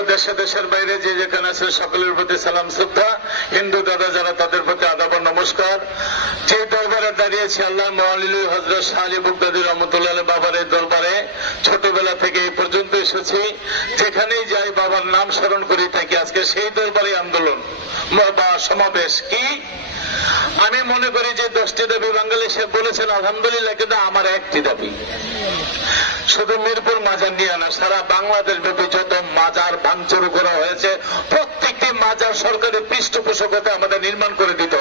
দেশে দেশের বাইরে যে যেখানে আছে সকলের প্রতি সালাম শ্রদ্ধা, হিন্দু দাদা যারা তাদের প্রতি আদাব নমস্কার। যে দরবারে দাঁড়িয়েছি আল্লাহ মওলানা হযরত শাহ আলী বুগদাদি রহমতুল্লাহ বাবার এই দরবারে ছোটবেলা থেকে এই পর্যন্ত এসেছি, যেখানেই যাই বাবার নাম স্মরণ করি থাকি। আজকে সেই দরবারে আন্দোলন বা সমাবেশ কি আমি মনে করি যে 10টি দাবি বাঙালি সে বলেছেন আলহামদুলিল্লাহ, কিন্তু আমার একটি দাবি, শুধু মিরপুর মাজার নিয়ে না, সারা বাংলাদেশ ব্যাপী যত মাজার ভাঙচুর করা হয়েছে প্রত্যেকটি মাজার সরকারের পৃষ্ঠপোষকতা আমাদের নির্মাণ করে দিতে